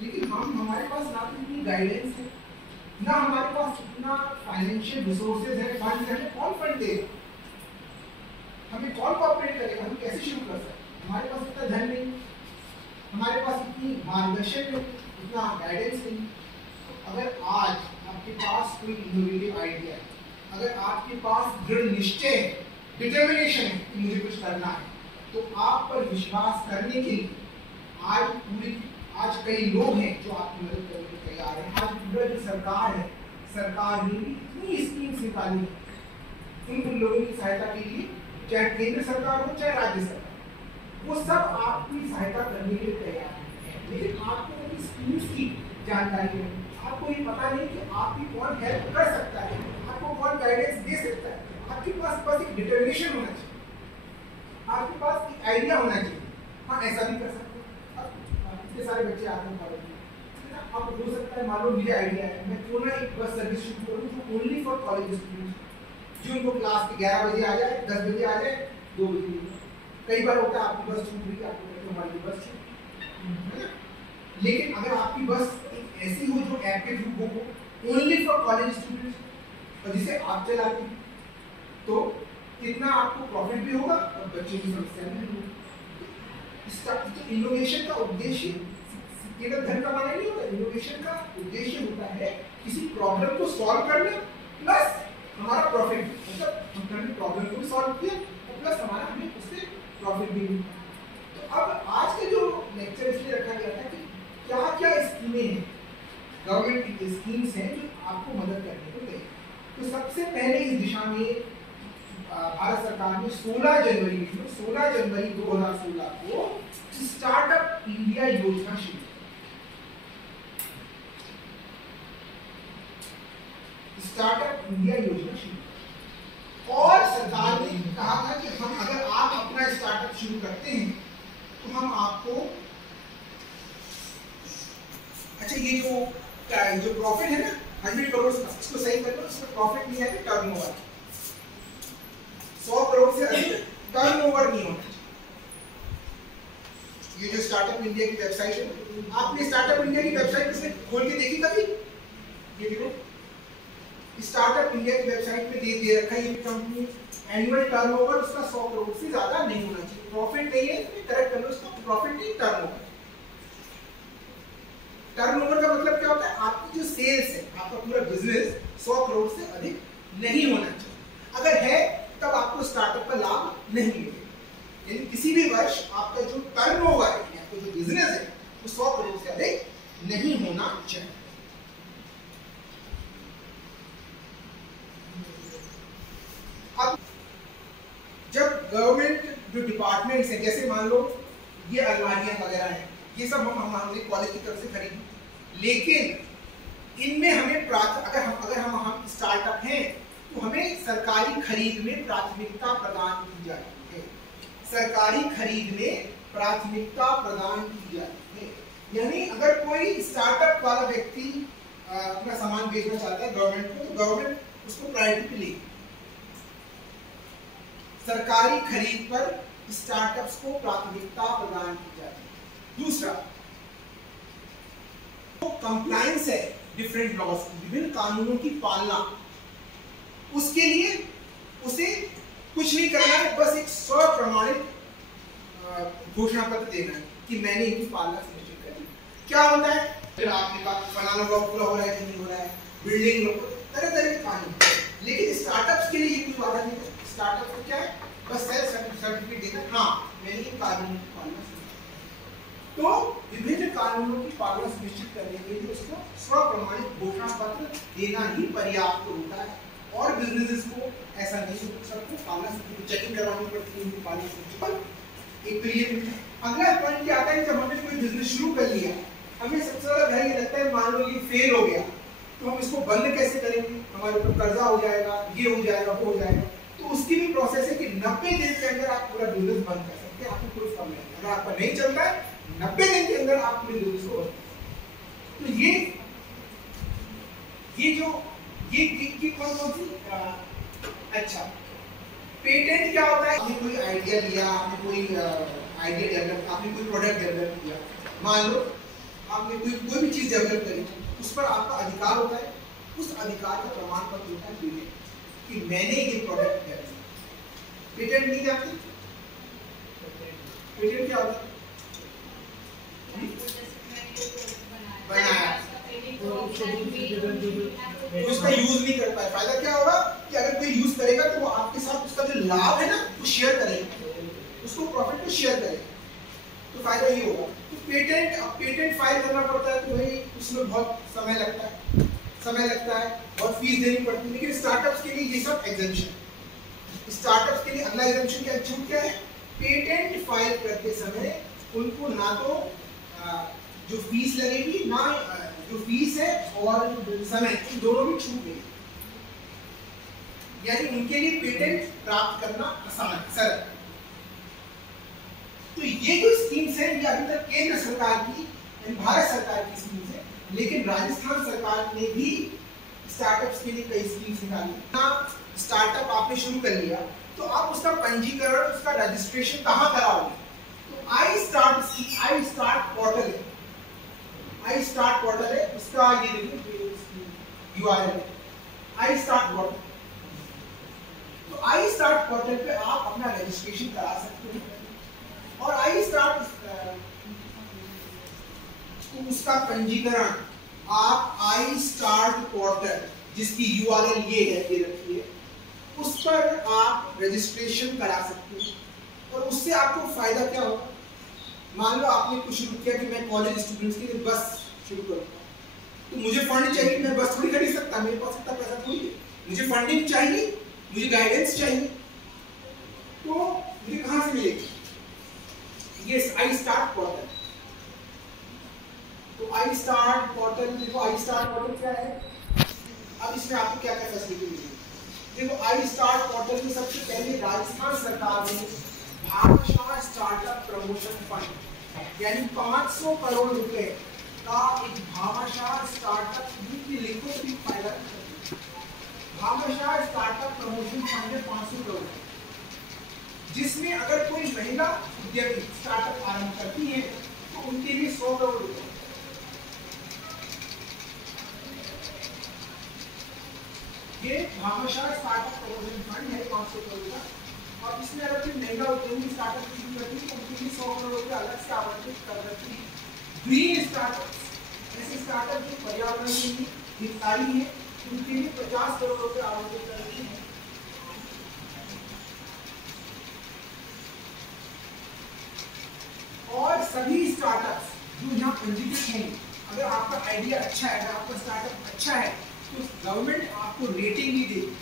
लेकिन हमारे पास ना तो इतनी गाइडेंस है, ना हमारे पास इतना फाइनेंशियल रिसोर्सेज है, फंड है, कौन फंड देगा हमें, कौन कॉपरेट करेगा, हम कैसे शुरू कर सकते हैं? हमारे पास इतना धन नहीं, हमारे पास इतनी मार्गदर्शन नहीं, इतना गाइडेंस नहीं। तो अगर आज आपके पास कोई इनोवेटिव आइडिया है, अगर आपके पास दृढ़ निश्चय है, डिटर्मिनेशन है कि मुझे कुछ करना है, तो आप पर विश्वास करने के लिए आज कई लोग हैं जो आपकी मदद करने को तैयार हैं। आज पूरा जो सरकार है, सरकार ने भी इतनी स्कीम्स निकाली है उन लोगों की सहायता के लिए, चाहे केंद्र सरकार हो चाहे राज्य सरकार, वो सब आपकी सहायता करने के लिए तैयार है। लेकिन आपको उन स्कीम्स की जानकारी नहीं, आपको ये पता नहीं कि आपकी कौन हेल्प कर सकता है, आपको कौन गाइडेंस दे सकता है। आपके पास बस एक डिटर्मिनेशन होना चाहिए, आपके पास एक आइडिया होना चाहिए, हाँ ऐसा भी कर सकते हैं। अब इतने सारे बच्चे आते हैं कॉलेज में, अब हो सकता है मान लो मुझे आइडिया है, मैं क्यों ना एक बस सर्विस शुरू करूँ जो ओनली फॉर कॉलेज स्टूडेंट्स, जो उनको क्लास के 11 बजे आ जाए, 10 बजे आ जाए, 2 बजे। कई बार होता है आपकी बस छूट रही है, आपको कहते हैं हमारी बस छूट, लेकिन अगर आपकी बस एक ऐसी हो जो ऐप के थ्रू हो ओनली फॉर कॉलेज स्टूडेंट्स और जिसे आप चलाते हैं, तो कितना आपको प्रॉफिट भी होगा और बच्चों की समस्या भी होगी। तो इनोवेशन का उद्देश्य केवल धन कमाना नहीं होता, इनोवेशन का उद्देश्य होता है किसी प्रॉब्लम को सॉल्व करना प्लस हमारा प्रॉफिट, मतलब हमने प्रॉब्लम को भी सॉल्व किया और प्लस हमारा हमें उससे प्रॉफिट भी मिला। तो अब आज का जो लेक्चर इसलिए रखा गया था कि क्या क्या स्कीमें हैं, गवर्नमेंट की स्कीम्स हैं जो आपको मदद करने को दें। तो सबसे पहले इस दिशा में भारत सरकार ने 16 जनवरी 2016 को स्टार्टअप इंडिया योजना शुरू, स्टार्टअप इंडिया योजना शुरू। और सरकार ने कहा था कि हम अगर आप अपना स्टार्टअप शुरू करते हैं तो हम आपको, अच्छा ये जो प्रॉफिट है ना 100 करोड़ का, इसको सही कर लो, इसमें प्रॉफिट नहीं है, टर्नओवर 100 करोड़ से अधिक टर्नओवर नहीं होना चाहिए। ये जो स्टार्टअप इंडिया की वेबसाइट है, आपने स्टार्टअप इंडिया की वेबसाइट इसमें खोल के देखी कभी? ये देखो स्टार्टअप इंडिया की वेबसाइट पे दे रखा है ये कंपनी एनुअल टर्नओवर उसका 100 करोड़ से ज्यादा नहीं होना चाहिए। प्रॉफिट नहीं है तो करेक्ट कर लो उसको, प्रॉफिट नहीं टर्नओवर। टर्नओवर का मतलब क्या होता है? आपकी जो सेल्स है, आपका पूरा बिजनेस 100 करोड़ से अधिक नहीं होना चाहिए। अगर है तब आपको स्टार्टअप का लाभ नहीं मिलेगा। यानी किसी भी वर्ष आपका जो टर्नओवर है, आपका जो बिजनेस है वो 100 करोड़ से अधिक नहीं होना चाहिए। अब जब गवर्नमेंट जो डिपार्टमेंट्स हैं, जैसे मान लो ये अलमारियां वगैरह हैं, ये सब हमने कॉलेज की तरफ से खरीदी, लेकिन इनमें हमें अगर हम स्टार्टअप हैं तो हमें सरकारी खरीद में प्राथमिकता प्रदान की जाती है। सरकारी खरीद में प्राथमिकता प्रदान की जाती है। यानी अगर कोई स्टार्टअप वाला व्यक्ति अपना सामान बेचना चाहता है गवर्नमेंट को, तो गवर्नमेंट उसको प्रायोरिटी पे लेगी। सरकारी खरीद पर स्टार्टअप्स को प्राथमिकता प्रदान की जाती है। दूसरा, तो कंप्लायंस है डिफरेंट लॉज की, विभिन्न कानूनों की पालना, उसके लिए उसे कुछ नहीं करना है, बस एक स्वप्रमाणित घोषणा पत्र देना है कि मैंने इनकी पालना सुनिश्चित करी। क्या होता है? फिर आपके पास फलाना ब्लॉक पूरा हो रहा है कि नहीं हो रहा है, बिल्डिंग तरह तरह के कानून, लेकिन स्टार्टअप्स के लिए ये कोई वादा नहीं है। स्टार्टअप को क्या है? बस सेल्फ सर्टिफिकेट देना, हाँ मैंने इन कानूनों की पालना सुनिश्चित। तो विभिन्न कानूनों की पालना सुनिश्चित करने के लिए उसको स्वप्रमाणित घोषणा पत्र देना ही पर्याप्त होता है। और बिजनेसेस को ऐसा नहीं, सबको पालना चेकिंग करवानी पड़ती है उनकी पालना सुनिश्चित। एक तो ये अगला पॉइंट क्या आता है, जब हमने कोई बिजनेस शुरू कर लिया, हमें सबसे ज्यादा भय ये लगता है मान लो ये फेल हो गया तो हम इसको बंद कैसे करेंगे, हमारे ऊपर कर्जा हो जाएगा, ये हो जाएगा, वो हो जाएगा। तो उसकी भी प्रोसेस है कि 90 दिन के अंदर आप पूरा बिजनेस बंद कर सकते हैं, आपको कोई प्रॉब्लम नहीं। अगर आपका नहीं चल रहा है 90 दिन के अंदर आप पूरे बिजनेस को बंद। तो ये कौन सी अच्छा पेटेंट क्या होता है? आपने कोई आइडिया लिया, आपने कोई आइडिया डेवलप, आपने कोई प्रोडक्ट डेवलप किया, मान लो आपने कोई चीज डेवलप करी, उस पर आपका अधिकार होता है, उस अधिकार का प्रमाण पत्र होता है पेटेंट, कि मैंने ये प्रोडक्ट किया। पेटेंट नहीं जानते? पेटेंट क्या होता है? बनाया तो उसका यूज नहीं कर पाए, फायदा क्या होगा कि अगर कोई यूज करेगा तो वो आपके साथ उसका जो लाभ है ना वो शेयर करेगा, उसको प्रॉफिट को शेयर करेगा, तो फायदा ये होगा। तो पेटेंट फाइल करना पड़ता है, तो भाई उसमें बहुत समय लगता है, बहुत फीस देनी पड़ती है। लेकिन स्टार्टअप्स के लिए ये सब एग्जेम्पशन, स्टार्टअप्स के लिए अगला एग्जेम्पशन क्या छूट क्या है, पेटेंट फाइल करते समय उनको ना तो जो फीस लगेगी, ना जो फीस है और समय, इन दोनों भी छूट गई, यानी उनके लिए पेटेंट प्राप्त करना आसान सरल। तो ये जो स्कीम्स है ये अभी तक केंद्र सरकार की, भारत सरकार की स्कीम्स है, लेकिन राजस्थान सरकार ने भी स्टार्टअप्स के लिए कई स्कीम्स निकाली। स्टार्टअप आपने शुरू कर लिया तो आप उसका पंजीकरण, उसका रजिस्ट्रेशन कहाँ कराओगे? तो आई स्टार्ट पोर्टल है, उसका ये देखिए URL आई स्टार्ट पोर्टल। तो आई स्टार्ट पोर्टल पे आप अपना रजिस्ट्रेशन करा सकते हैं और आई स्टार्ट उसका पंजीकरण आप आई स्टार्ट पोर्टल, जिसकी URL ये है, ये रखिए, उस पर आप रजिस्ट्रेशन करा सकते हैं। और उससे आपको फायदा क्या होगा? मान लो आपने कुछ शुरू किया कि मैं कॉलेज स्टूडेंट्स के लिए बस शुरू करूंगा, तो मुझे फंड चाहिए, मैं बस थोड़ी खरीद सकता, मेरे पास इतना पैसा थोड़ी है, मुझे फंडिंग चाहिए, मुझे गाइडेंस चाहिए, तो मुझे कहां से मिलेगी? ये आई स्टार्ट पोर्टल। तो आई स्टार्ट पोर्टल, देखो आई स्टार्ट पोर्टल क्या है, अब इसमें आपको क्या क्या फैसिलिटी मिलेगी। देखो आई स्टार्ट पोर्टल में सबसे पहले राजस्थान सरकार ने भामाशाह स्टार्टअप प्रमोशन फंड, यानी 500 करोड़ रुपए का एक भामाशाह स्टार्टअप, लिखो भी फायदा, भामाशाह स्टार्टअप प्रमोशन फंड में 500 करोड़, जिसमें अगर कोई महिला उद्यमी स्टार्टअप आरंभ करती है तो उनके लिए 100 करोड़ रुपए। ये भामाशाह स्टार्टअप प्रमोशन फंड है 500 करोड़ का, और इसमें अगर कोई महिला उद्यमी स्टार्टअप शुरू करती है तो उनके लिए 100 करोड़ रुपए अलग से आवंटित कर रखी है। ग्रीन स्टार्टअप, ऐसे स्टार्टअप जो पर्यावरण के लिए हितकारी है, उनके लिए 50 करोड़ रुपए आवंटित कर रखी है। और सभी स्टार्टअप्स जो यहाँ पंजीकृत हैं, अगर आपका आइडिया अच्छा है, अगर आपका स्टार्टअप अच्छा है, तो गवर्नमेंट आपको रेटिंग भी देगी,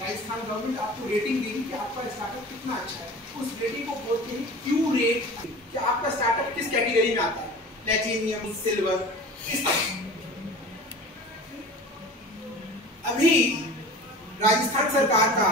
राजस्थान गवर्नमेंट आपको रेटिंग देगी कि आपका स्टार्टअप कितना अच्छा है। उस रेटिंग को बोलते हैं क्यू रेट, कि आपका स्टार्टअप किस कैटेगरी में आता है, प्लैटिनियम, सिल्वर। अभी राजस्थान सरकार का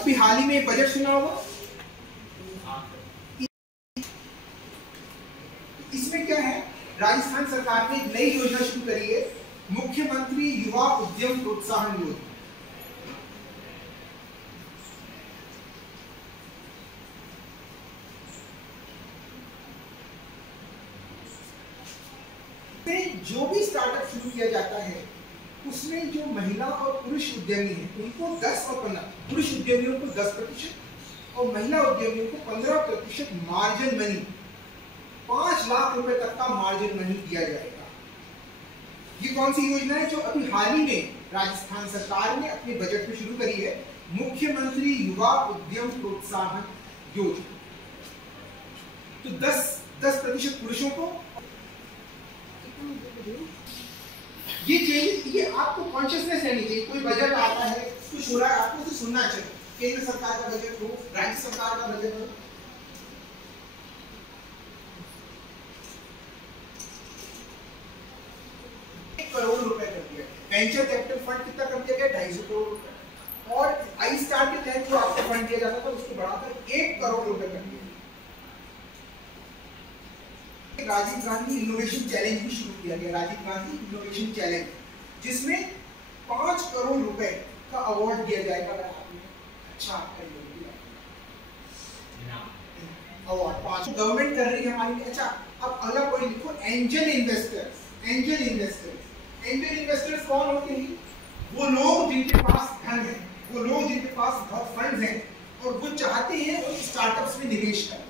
अभी हाल ही में बजट सुना होगा, इसमें क्या है, राजस्थान सरकार ने एक नई योजना शुरू करी है, मुख्यमंत्री युवा उद्यम प्रोत्साहन योजना। जो भी स्टार्टअप शुरू किया जाता है उसमें जो महिला और पुरुष उद्यमी हैं उनको 10 और 15, पुरुष उद्यमियों को 10% और महिला उद्यमियों को 15% मार्जिन मनी, 5 लाख रुपए तक का मार्जिन मनी दिया जाएगा। ये कौन सी योजना है जो अभी हाल ही में राजस्थान सरकार ने अपने बजट में शुरू करी है, मुख्यमंत्री युवा उद्यम प्रोत्साहन योजना। तो 10% पुरुषों को, ये चेंज, ये आपको कॉन्शियसनेस रहनी चाहिए। कोई बजट आता है, कुछ हो रहा है, आपको उसे सुनना चाहिए। केंद्र सरकार का बजट हो, राज्य सरकार का बजट हो, करोड़ रुपए कर दिया। वेंचर कैपिटल फंड कितना कर दिया गया, 250 करोड़ रुपए। और आई स्टार्ट के तहत जो आपको फंड दिया जाता था उसको बढ़ाकर 1 करोड़ रुपए कर दिया। राजीव गांधी इनोवेशन चैलेंज भी शुरू किया गया, राजीव गांधी इनोवेशन चैलेंज, जिसमें 5 करोड़ रुपए का अवार्ड दिया जाएगा अगर आपने अच्छा अवार्ड 5 गवर्नमेंट कर रही है हमारी। अच्छा, अब अगला कोई लिखो, एंजल इन्वेस्टर्स। एंजल इन्वेस्टर्स कौन होते हैं? वो लोग जिनके पास धन है, वो लोग जिनके पास बहुत फंड्स हैं और वो चाहते हैं उन स्टार्टअप्स में निवेश करें।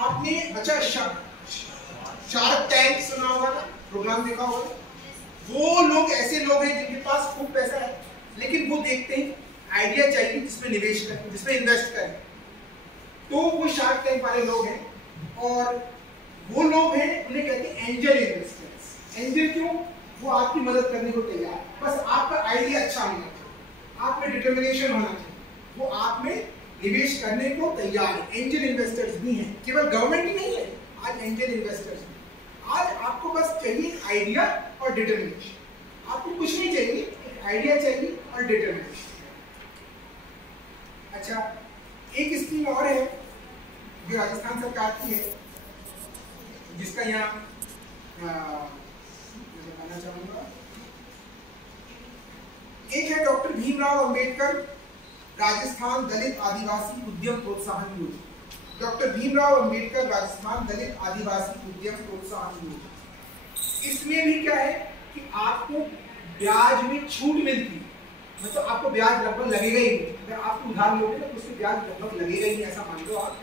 आपने अच्छा शार्क टैंक सुना होगा ना, प्रोग्राम देखा होगा। वो लोग ऐसे लोग हैं जिनके पास खूब पैसा है, लेकिन वो देखते हैं आइडिया चाहिए जिसमें निवेश करें, जिसमें इन्वेस्ट करें, तो वो शार्क टैंक वाले लोग हैं। और वो लोग हैं, उन्हें कहते हैं एंजल इन्वेस्टर्स। एंजल क्यों? वो आपकी मदद करने को तैयार है, बस आपका आइडिया अच्छा होना चाहिए, आप में डिटर्मिनेशन होना चाहिए, वो आप में निवेश करने को तैयार है। एंजल इन्वेस्टर्स भी हैं, केवल गवर्नमेंट ही नहीं है, आज एंजल इन्वेस्टर्स भी। आज आपको बस चाहिए आइडिया और डिटर्मिनेशन, आपको कुछ नहीं चाहिए, एक आइडिया चाहिए और डिटर्मिनेशन। अच्छा, एक स्कीम और है जो राजस्थान सरकार की है, जिसका यहाँ बताना चाहूंगा। एक है डॉक्टर भीमराव अंबेडकर राजस्थान दलित आदिवासी उद्यम प्रोत्साहन योजना। डॉक्टर भीमराव अंबेडकर राजस्थान दलित आदिवासी उद्यम प्रोत्साहन योजना। इसमें भी क्या है कि आपको ब्याज में छूट मिलती है, मतलब आपको ब्याज लगभग लगेगा ही नहीं। अगर आप उधार लोगे ना तो उससे ब्याज लगभग लगेगा ही नहीं, ऐसा मान लो आप।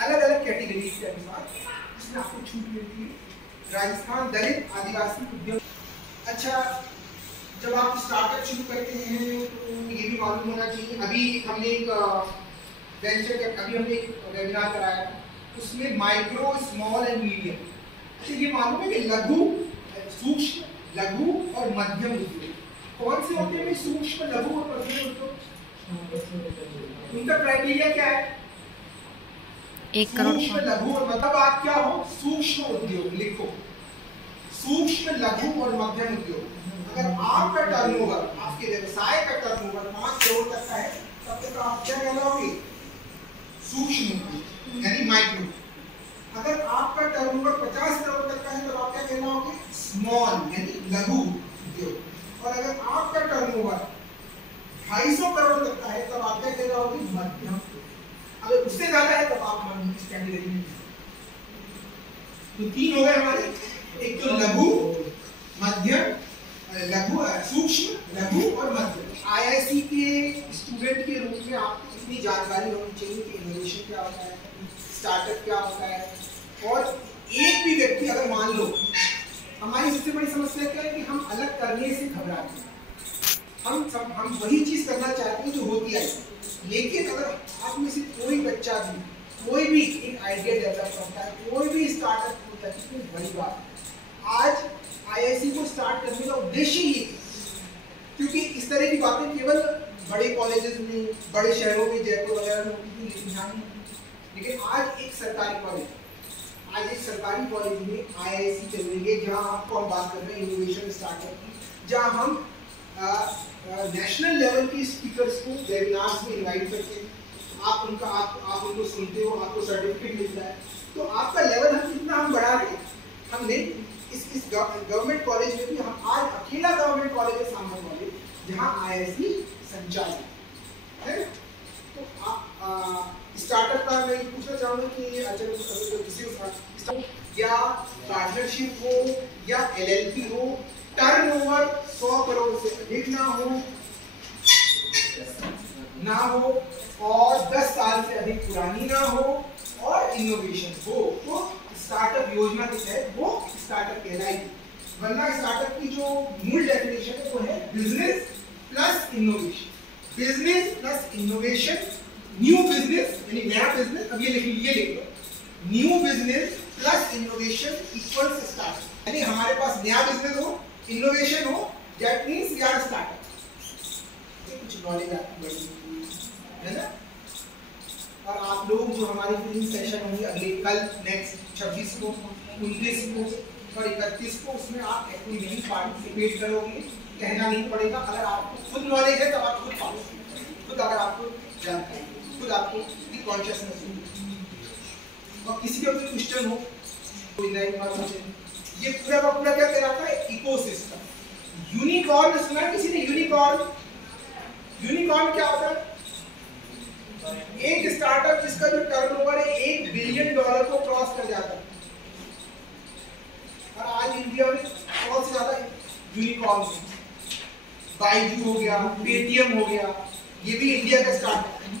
अलग अलग कैटेगरीज के अनुसार इसमें आपको छूट मिलती है। राजस्थान दलित आदिवासी उद्यम। अच्छा, जब आप स्टार्टअप शुरू करते हैं तो ये भी मालूम होना चाहिए। अभी हमने एक वेबिनार कराया, उसमें माइक्रो, स्मॉल एंड मीडियम। अच्छा, ये मालूम है कि लघु, सूक्ष्म, लघु और मध्यम उद्योग कौन से होते हैं? सूक्ष्म, लघु और मध्यम उद्योग। उनका क्राइटेरिया क्या है? 1 करोड़। सूक्ष्म, लघु और मतलब आप क्या हो? सूक्ष्म उद्योग लिखो, सूक्ष्म, लघु और मध्यम उद्योग। अगर आपका टर्नओवर, आपके व्यवसाय का टर्नओवर 5 करोड़ तक का है, तब तक आप क्या कहलाओगे? सूक्ष्म उद्योग यानी माइक्रो। अगर आपका टर्नओवर 50 करोड़ तक का है, तब आप क्या कहलाओगे? स्मॉल यानी लघु उद्योग। और अगर आपका टर्नओवर 250 करोड़ तक का है, तब आप क्या कहलाओगे? मध्यम। अगर उससे ज्यादा है तब आप इस कैटेगरी में। तो 3 हो गए हमारे, एक तो लघु, मध्यम, लघु, सूक्ष्म, लघु और मध्यम। आईआईसी के स्टूडेंट के रूप में आपको इतनी जानकारी होनी चाहिए कि इनोवेशन क्या होता है, स्टार्टअप क्या होता है। और एक भी व्यक्ति, अगर मान लो, हमारी सबसे बड़ी समस्या क्या है कि हम अलग करने से घबराते हैं। हम वही चीज करना चाहते हैं जो होती है, लेकिन अगर आप में से कोई बच्चा भी, कोई भी एक आइडिया डेवलप करता है, कोई भी स्टार्टअप होता है, कितनी बड़ी बात है। आज आईआईसी को स्टार्ट करने का उद्देश्य ही, क्योंकि इस तरह की बातें केवल बड़े कॉलेजेस में, बड़े शहरों में, जयपुर वगैरह में होती थी, लेकिन आज एक सरकारी कॉलेज में आईआईसी चल रही है, जहां आपको हम बात कर रहे हैं इनोवेशन स्टार्टअप की, जहां हम नेशनल लेवल के स्पीकर्स को वेबिनार्स में इनवाइट करते हैं। आप उनको सुनते हो, आपको सर्टिफिकेट मिलता है। तो आपका लेवल हम बढ़ा रहे हैं। हमने इस गवर्नमेंट कॉलेज में भी, हम आज अकेला गवर्नमेंट कॉलेज है सामने कॉलेज, जहां आईआईसी संचालित है। तो आप स्टार्टअप का मैं पूछना चाहूँगा कि किसी या पार्टनरशिप हो या एलएलपी हो, टर्नओवर 100 करोड़ से अधिक ना हो और 10 साल से अधिक पुरानी ना हो और इनोवेशन हो, तो स्टार्टअप योजना के तहत वो स्टार्टअप कहलाएगी। वरना स्टार्टअप की जो मूल डेफिनेशन है वो है business plus innovation. Business plus innovation, new business यानी नया बिजनेस। अब ये लिख लो, new business plus innovation equals startup. यानी हमारे पास नया बिजनेस हो, इनोवेशन हो, that means we are startup. ये कुछ नॉलेज आपकी बढ़ी है ना। और आप लोग जो हमारे 3 सेशन होंगे अगले कल, नेक्स्ट 26 को, 29 को और 31 को, उसमें आप एक्टिवली पार्टिसिपेट करोगे। कहना नहीं पड़ेगा। अगर आपको खुद नॉलेज है तो आप खुद पाओगे, खुद अगर आपको जानकारी, खुद आपको कॉन्शियसनेस हो। और किसी का कोई क्वेश्चन हो तो ये पूरा का पूरा क्या कहलाता है? इकोसिस्टम। यूनिकॉर्न सुना किसी ने? यूनिकॉर्न क्या होता है? एक स्टार्टअप जिसका जो टर्नओवर है $1 बिलियन को क्रॉस कर जाता है। इंडिया में बहुत से ज्यादा यूनिकॉर्न, बाइजू हो गया, पेटीएम हो गया, ये भी इंडिया का स्टार्ट है।